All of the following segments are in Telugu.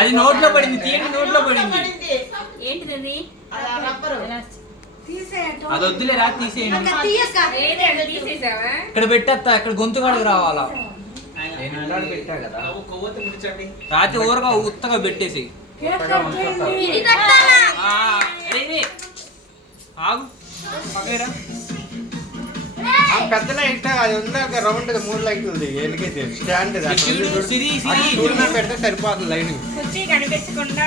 అది నోట్లో పడింది, తీయండి నోట్లో పడింది. ఏంటిది? అది వద్దులే రా, తీసేయండి. ఇక్కడ పెట్టేస్తా, ఇక్కడ గొంతు కాడకు రావాలా. పెట్టా కదా రాత్రి ఊరగా ఉత్తగా పెట్టేసి ఆగు పక్కరా. పెద్ద లైట్ అది ఉందాక రౌండ్ 3 లైట్లు ఉంది. ఎలిగైతే స్టాండ్ పెడితే సరిపోతుంది లైన్. కనిపించకుండా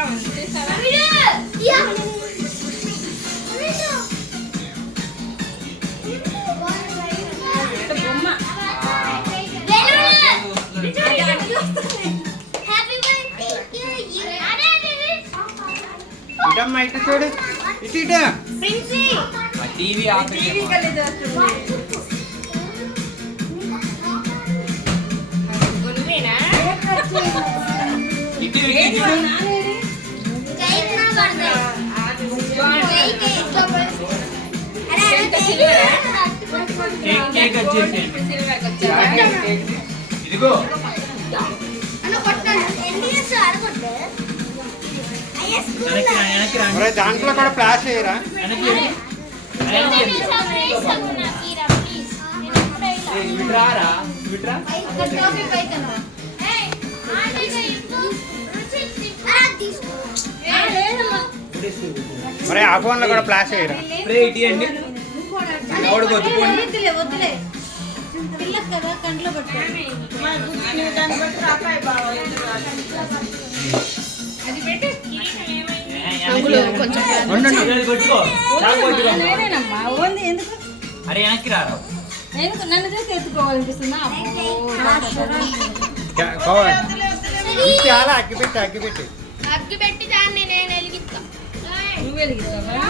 ఇటమ్మా ఇటు చూడు, ఇటు ఇటు టీవీ ఇదిగో దాంట్లో కూడా ఫ్లాష్ అయ్యరా. మరి ఆ ఫోన్ లో కూడా ఫ్లాష్ అయ్యరా. కంట్లో అరే వెనక్కి రారా, నన్ను చూసి ఎత్తుకోవాలనిపిస్తుందా? అగ్గి పెట్టి దాన్ని నేను వెలిగిస్తా. నువ్వు వెలిగిస్తావా?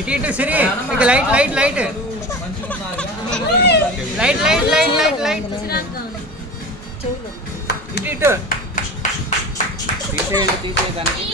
ఇటు ఇటు సరే. Light light light light light light light light ఇటు ఇటు తీసేదానికి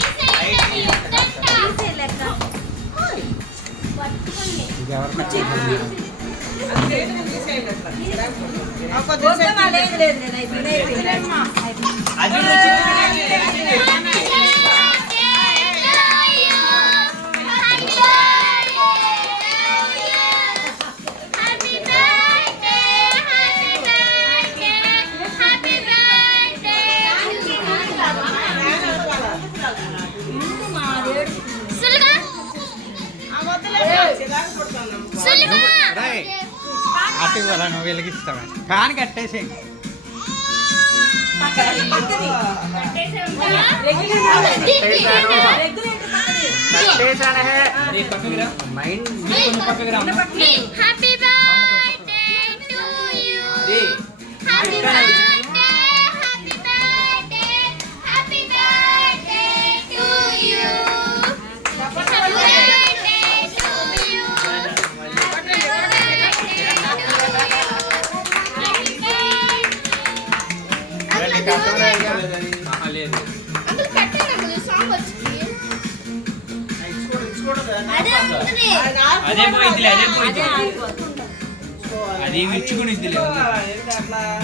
అటు ఇవ్వాలా, నువ్వు వెలిగిస్తావా? కాని కట్టేసి మైండ్ అదే పోయిందిలే, అదే పోయింది. అది విచ్చుకునిద్దిలే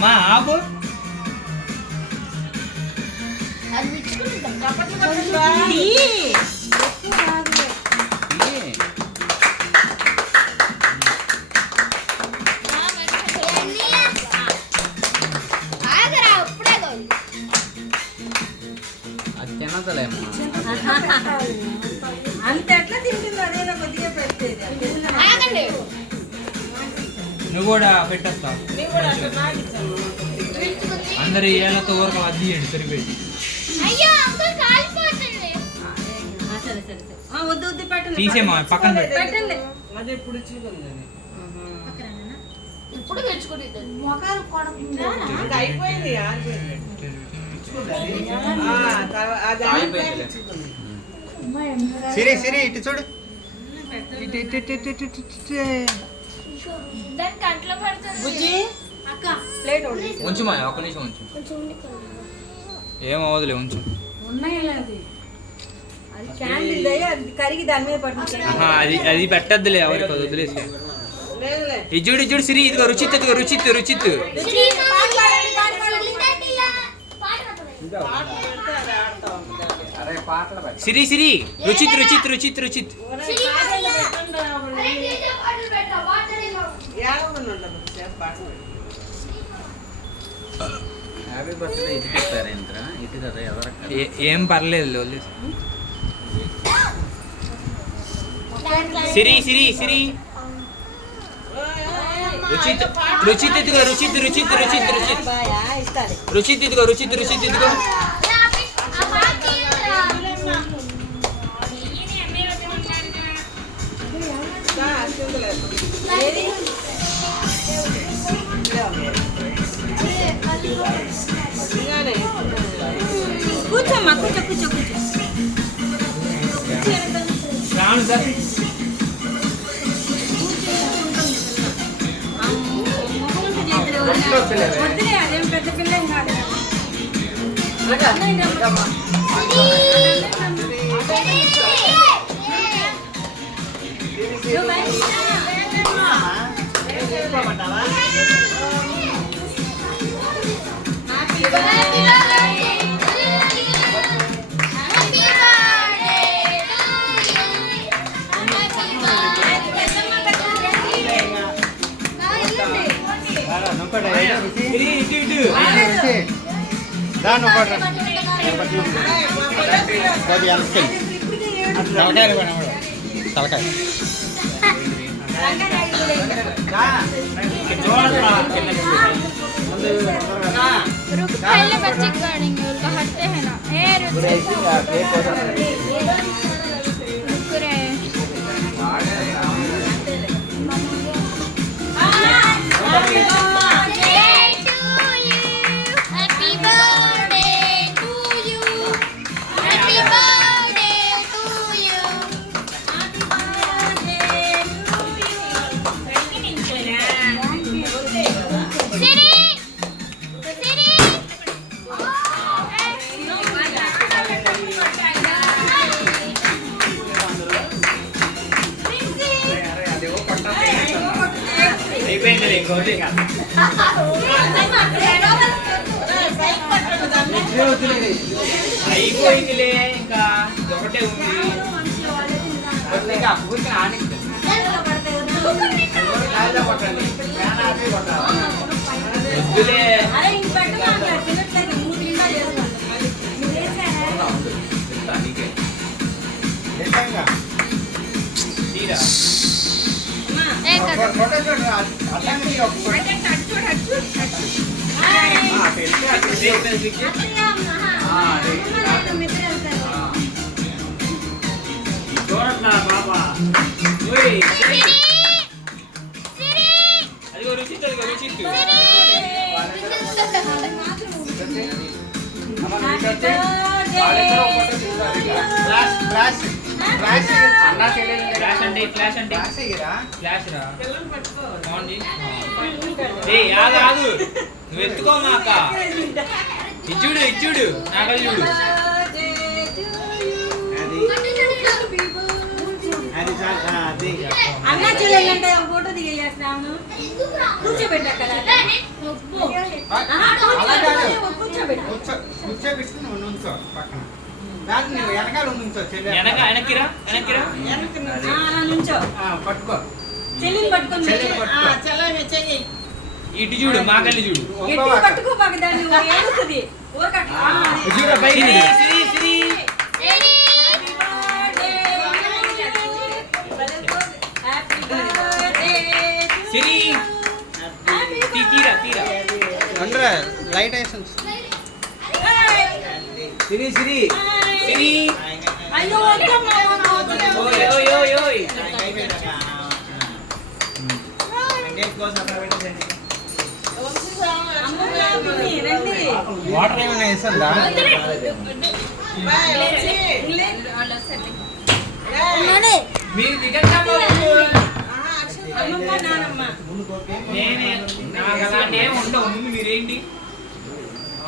మా ఆపు. అది తినదలేమ్మా. అంత ఎట్లా తింటుందో అదే కొద్దిగా పెట్టేది. నువ్వు కూడా పెట్టేస్తా. అందరు ఏళ్ళతో ఊరక అది చేయండి సరిపోయింది. వద్దు వద్దు పెట్టండి, తీసేమా పక్కన పెట్టండి. ఇప్పుడు తెచ్చుకుంటే అయిపోయింది. సిరి సిరి ఇటు చూడు. ఉంచు మా ఒక్క నిమిషం ఉంచు. ఏమవదులే ఉంచు. అది పెట్టద్దులే ఎవరికి వదిలేసి. ఇది చూడు సిరి, ఇదిగో రుచిత్, ఇదిగో రుచిత్ రుచిత్. పాటలు పెట్టు. సిరి సిరి రుచిత్ రుచిత్ రుచిత్ రుచిత్ హ్యాపీ బర్త్డే ఇటు చెప్పారు ఇంద్ర ఇటు కదా ఎవరు ఏం పర్లేదు లోలి. సిరి సిరి సిరి రుచిత్ రుచిత్ ఇదిగో రుచిత్ రుచిత్ రుచిత్ రుచిత్ రుచిత్ ఇదిగో రుచిత్ రుచిత్ ఇదిగో కూర్చోమ్మా కూర్చో కూర్చో కూర్చో రాను సార్ వద్దులే అదేం పెద్ద పిల్ల ఏం కాదు సిరి ఇటు ఇటు తలకాయ रुक पहले बच्चे काटेंगे उनका हटते हैं ना ए रुक रे happy birthday to you happy birthday to you Siri Siri అయిపోయింది ఇంకోటి అయిపోయిందిలే ఇంకా ఒకటే ఉంది ఊరికి ఆనికి వద్దులే అరే ఇంక పెట్టు మాట్లాడు తినట్లేదు మూడు నిండా చేసుకుంటాం నువ్వు చేసారా తీరా एक చూడట్లా బాబా అదిగో రుచిత్ అదిగో రుచిత్ ఫ్లాష్ అంటే ఫ్లాష్ అంటే ఫ్లాష్ రా బాగుంది ఏయ్ ఆగు ఆగు నువ్వు ఎత్తుకో మాక ఇచ్చుడు ఇచ్చుడు నాగలు చూడు అన్న చెల్లెలంటే ఫోటో దిగేస్తాను కూర్చోబెట్టాక కూర్చోబెట్టుకుని నుంచో పక్కన వెనకాల నుంచో వెనక్కిరా వెనక్కిరా నుంచో పట్టుకో చెల్లిని పట్టుకొని ఇటు చూడు మాకల్లి చూడు గట్టిగా పట్టుకో పక్క దాన్ని ఏడుస్తుంది చూడు సిరి సిరి సిరి సిరి తీరా తీరా ಅಂದ್ರೆ ಲೈಟ್ ಐಸನ್ సిరి సిరి సిరి అయ్యో ఓయ్ ఓయ్ ఓయ్ ఓయ్ వాటర్ ఏమైనా వేస్తుందా మీరు దిగండి నానమ్మ నేనే నాకు అలాంటి ఏమి ఉండవు ముందు మీరేంటి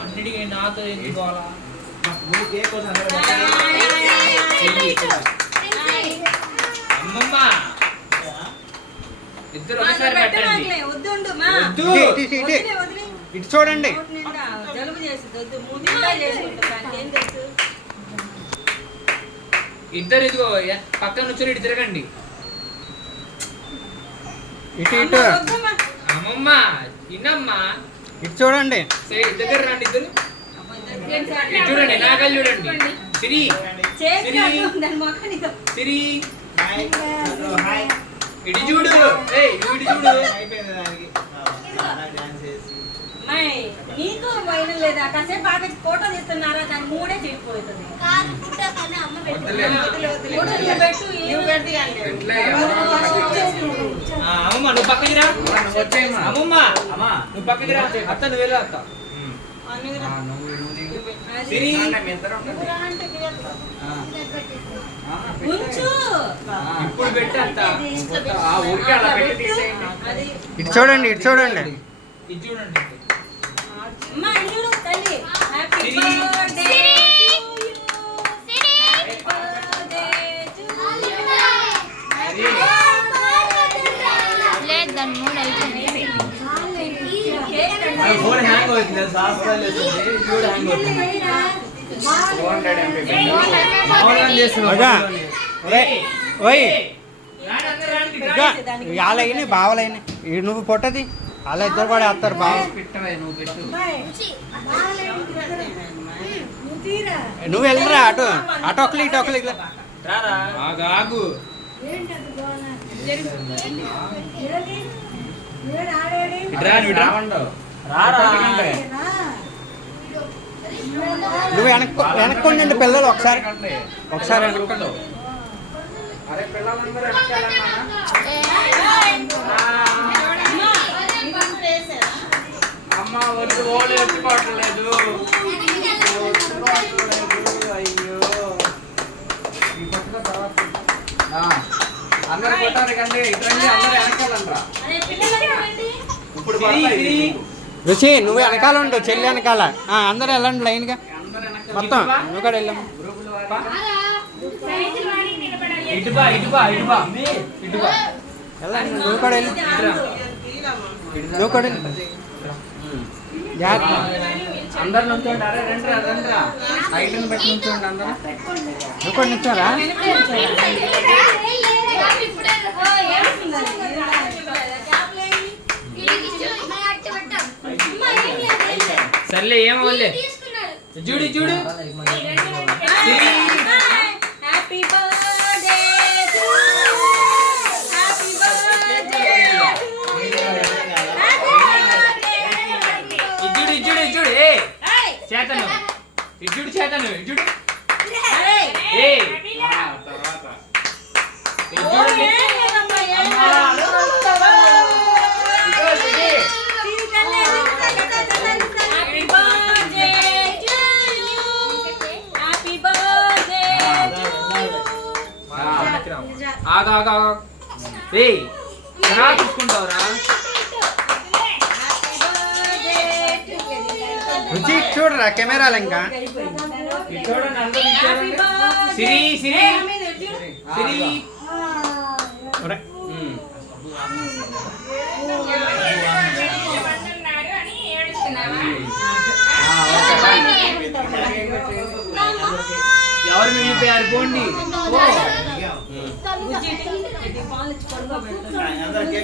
అన్నిటికీ నాతో ఎందుకు కావాలా అమ్మమ్మ ఇద్దరు ఒకసారి పెట్టండి వద్దు వద్దు. ఇటు చూడండి జలుబు చేసి వద్దు మూడు నిండా చేసుకుంటా ఏం తెలుసు ఇద్దరు ఇదిగో పక్కన నుంచి ఇటు తిరగండి. ఇటు ఇటు వద్దమ్మా. అమ్మమ్మ ఇన్నమ్మా ఇటు చూడండి. దగ్గర రండి ఇద్దరు. ఇటు చూడండి, నాగలు చూడండి. సిరి చేతి సిరి అడ్డు దాని మొఖాన్ని ఇదో. సిరి ఇటు చూడు. ఏయ్ నువ్వు ఇటు చూడు. అమ్మాయి, నీకు పోయిన లేదా కాసేపు బాగా ఫోటో తీస్తున్నారా దాని మూడే చెడిపోతుంది. వద్దులే. ఫోటో నువ్వు పెట్టు, నువ్వు పెట్టి ఎట్లా? అమ్మమ్మ నువ్వు పక్కకి రా. నువ్వు వచ్చేయమ్మా. అమ్మమ్మ అమ్మా నువ్వు పక్కకి రా. అత్త నువ్వు వెళ్ళు అత్త. నువ్వు నువ్వు దిగు. సిరి మీ ఇద్దరు ఉండండి. ఉంచు. ఇప్పుడు పెట్టు అంత. ఊరికే అలా పెట్టి తీసేయండి. అది ఇటు చూడండి, ఇటు చూడండి. ఇది చూడండి. అమ్మ ఇల్లు తల్లి హ్యాపీ సిరి. బర్త్డే లేదు దాని మూడు అయిపోయింది. ఫోన్ హ్యాంగ్ అవుతుంది. సాఫ్ట్వేర్ లేదు. చూడు హ్యాంగ్ అవుతుంది. 200 MB. మామూలుగా చేస్తున్నావు. అదా. ఓయ్ రాండి అందరూ రండి. ఇంకా వాళ్ళైనా బావలైనా నువ్వు పొట్టది అలా ఇద్దరు కూడా వేస్తారు బావ. పెట్టవే నువ్వు పెట్టు. నువ్వు వెళ్ళరా అటు అటు ఒకరు ఇటు ఒకరు ఇట్లా. రారా. ఆగు ఆగు. ఇట్రా నువ్వు ఇట్రా. రారా. నువ్వు వెనక్కొండి పిల్లలు ఒకసారి ఒకసారి ఒక్కళ్ళు. అరే పిల్లలందరూ వెనకాలన్నా. అమ్మ వద్దు, ఓడి ఎత్తుకోవట్లేదు. అయ్యో ఈ పట్టుకో తర్వాత. అందరు కొట్టారు కండి. ఇట్రండి అందరు వెనకాలనరా. ఇప్పుడు పడతాయి. రుచి నువ్వు వెనకాల ఉండు, చెల్లి వెనకాల. అందరూ వెళ్ళండి లైన్గా అందరు వెనకాల. మొత్తం నువ్వు కూడా వెళ్ళాము. గ్రూపుల వారి. ఇటు బా ఇటు బా ఇటు బా ఇటు బా. వెళ్ళండి నువ్వు కూడా వెళ్ళు. నువ్వు కూడా వెళ్ళు. జాగ్రత్త. అందరు నుంచోండి. అరే రండిరా రండిరా. హైట్ని బట్టి నుంచోండి అందరూ. నువ్వు కూడా నిల్చోరా. సర్లే ఏమవ్వలే. చూడు చూడు. Happy birthday to happy birthday ఇజ్జుడు ఇజ్జుడు ఇజ్జుడు. ఏ చేతను ఇజ్జుడు చేతను ఇజ్జుడు. ఏ తర్వాత ఇజ్జుడు. Happy birthday to you happy birthday ఆగా ఆగా. ఏ ఎలా చూసుకుంటావురా. రుచి ఇటు చూడరా కెమెరాలు ఇంకా. చూడండి అందరూ చూడండి. సిరి సిరి సిరి. ఒరే, ఎవరు మిగిలిపోయారు పోండి. పాలు ఇచ్చి పడుకోబెడతాను.